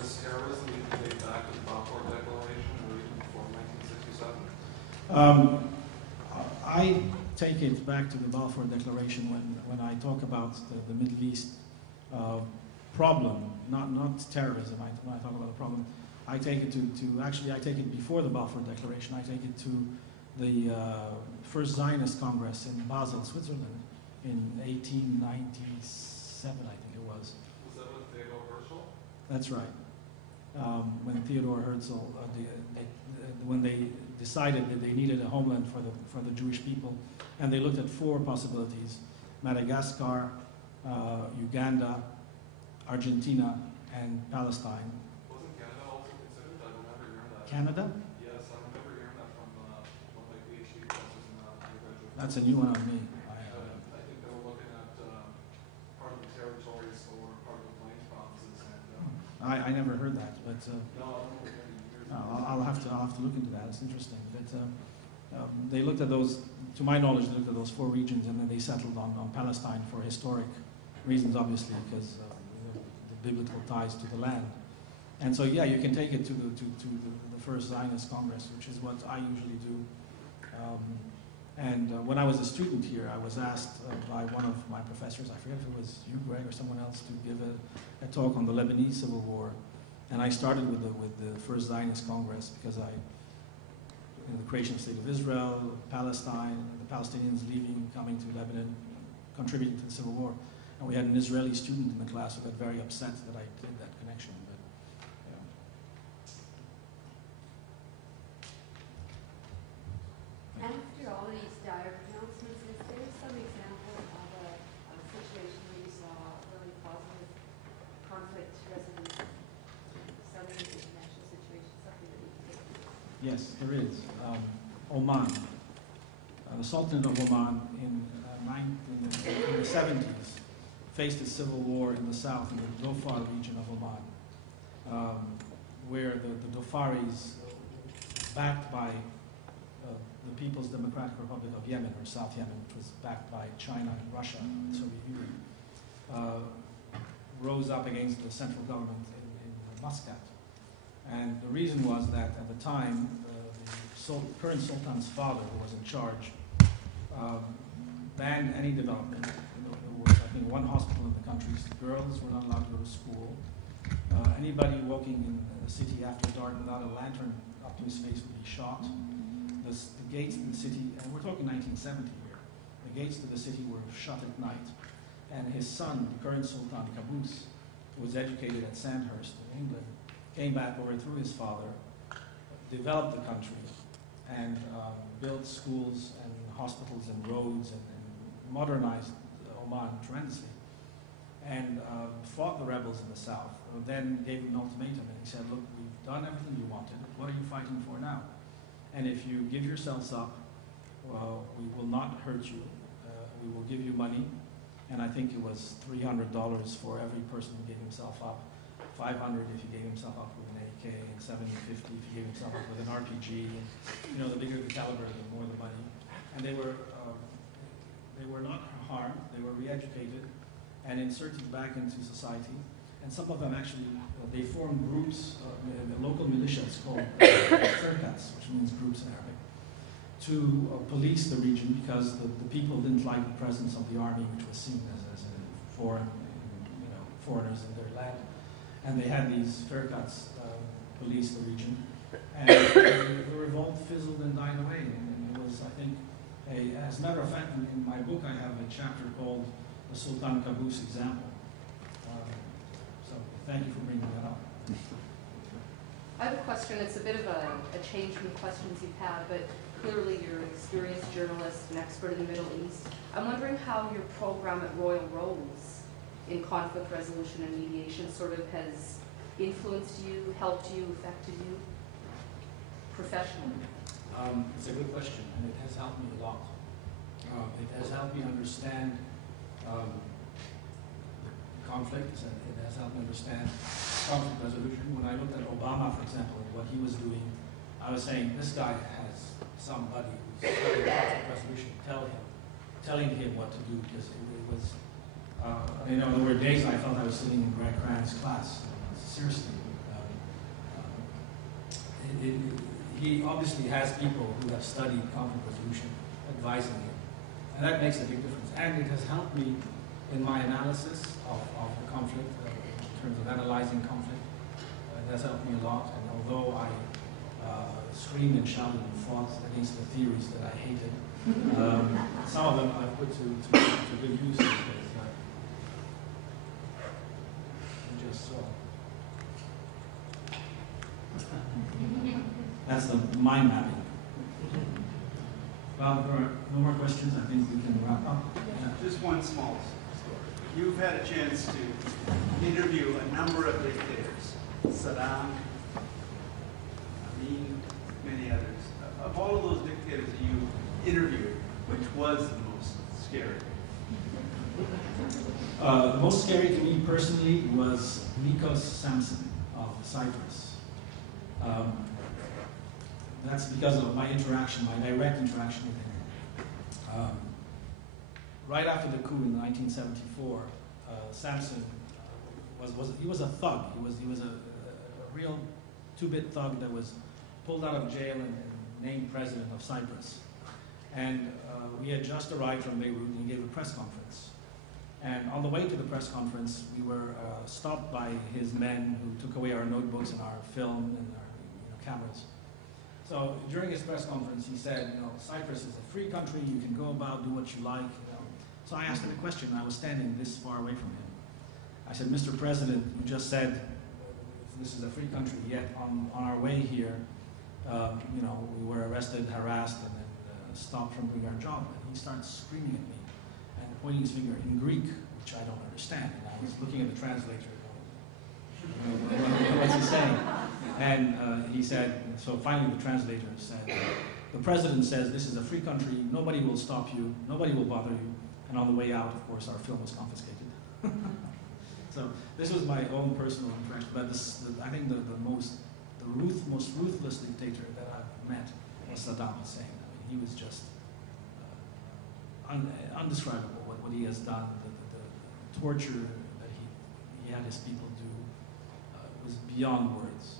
Does terrorism need to date back to the Balfour Declaration or even before 1967? I take it back to the Balfour Declaration when I talk about the Middle East problem, not terrorism. When I talk about a problem, I take it I take it before the Balfour Declaration. I take it to the first Zionist Congress in Basel, Switzerland, in 1897, I think it was. Was that with Theodore Herzl? That's right. When Theodore Herzl, when they decided that they needed a homeland for the Jewish people, and they looked at 4 possibilities: Madagascar, Uganda, Argentina, and Palestine. Wasn't Canada also considered? I remember hearing that. Canada? Yes, I remember hearing that from one of my PhD professors in undergraduate. That's a new one on me. I think they were looking at part of the territories or part of the Plains provinces. And, I never heard that, but no, I don't know years I'll have to look into that. It's interesting. But they looked at those. To my knowledge, they looked at those 4 regions, and then they settled on Palestine for historic reasons, obviously, because the biblical ties to the land. And so, yeah, you can take it to the first Zionist Congress, which is what I usually do. When I was a student here, I was asked by one of my professors, I forget if it was you, Greg, or someone else, to give a talk on the Lebanese Civil War. And I started with the first Zionist Congress because the creation of the State of Israel, Palestine, the Palestinians leaving, coming to Lebanon, contributing to the Civil War. And we had an Israeli student in the class who got very upset that I did that connection. But, yeah. After all these dire pronouncements, is there some example of a situation where you saw really positive conflict resolution? Some international situation, something that you can take? Yes, there is. Oman. The Sultanate of Oman in the 70s faced a civil war in the south, in the Dhofar region of Oman, where the Dhofaris, backed by the People's Democratic Republic of Yemen, or South Yemen, which was backed by China and Russia and the Soviet Union, rose up against the central government in Muscat. And the reason was that at the time, the current Sultan's father, who was in charge, banned any development. There was, I think, 1 hospital in the country. Girls were not allowed to go to school. Anybody walking in the city after dark without a lantern up to his face would be shot. The gates in the city, and we're talking 1970 here, the gates to the city were shut at night. And his son, the current Sultan Qaboos, who was educated at Sandhurst in England, came back, overthrew his father, developed the country, and built schools and hospitals and roads and modernized Oman tremendously. And fought the rebels in the south, then gave them an ultimatum, and he said, look, we've done everything you wanted. What are you fighting for now? And if you give yourselves up, we will not hurt you. We will give you money. And I think it was $300 for every person who gave himself up, $500 if he gave himself up with an AK, and $750 if he gave himself up with an RPG. And, the bigger the caliber, the more the money. And they were not harmed. They were re-educated and inserted back into society. And some of them actually, they formed groups, local militias called firqats, which means groups in Arabic, to police the region because the people didn't like the presence of the army, which was seen as a foreigners in their land. And they had these firqats police the region. And the revolt fizzled and died away. And it was, I think, as a matter of fact, in my book I have a chapter called The Sultan Qaboos Example. So thank you for bringing that up. I have a question. It's a bit of a change from the questions you've had, but clearly you're an experienced journalist, an expert in the Middle East. I'm wondering how your program at Royal Rose in conflict resolution and mediation sort of has influenced you, helped you, affected you professionally. It's a good question, and it has helped me a lot. It has helped me understand conflict, and it has helped me understand conflict resolution. When I looked at Obama, for example, and what he was doing, I was saying, this guy has somebody who's studying conflict resolution telling him what to do, because it was, there were days I felt I was sitting in Greg Cran's class. Seriously. he obviously has people who have studied conflict resolution advising him, and that makes a big difference. And it has helped me in my analysis of the conflict, in terms of analyzing conflict. It has helped me a lot, and although I screamed and shouted and fought against the theories that I hated, some of them I've put to good use because you just saw. That's the mind mapping. Well, if there are no more questions, I think we can wrap up. Yeah. Just one small story. You've had a chance to interview a number of dictators, Saddam, Amin, many others. Of all of those dictators that you interviewed, which was the most scary? The most scary to me personally was Nikos Samson of Cyprus. That's because of my interaction, my direct interaction with him. Right after the coup in 1974, Samson he was a thug. He was a real two-bit thug that was pulled out of jail and named president of Cyprus. And we had just arrived from Beirut, and he gave a press conference. And on the way to the press conference, we were stopped by his men who took away our notebooks and our film and our cameras. So during his press conference, he said, Cyprus is a free country. You can go about, do what you like. So I asked him a question. I was standing this far away from him. I said, Mr. President, you just said this is a free country. Yet on our way here, we were arrested, harassed, and then stopped from doing our job. And he starts screaming at me and pointing his finger in Greek, which I don't understand. And I was looking at the translator. What's he saying? And he said, so finally the translator said, the president says this is a free country, nobody will stop you, nobody will bother you, and on the way out, of course, our film was confiscated. So this was my own personal interaction, but I think the most ruthless dictator that I've met was Saddam Hussein. I mean, he was just undescribable what he has done, the torture that he had his people do was beyond words.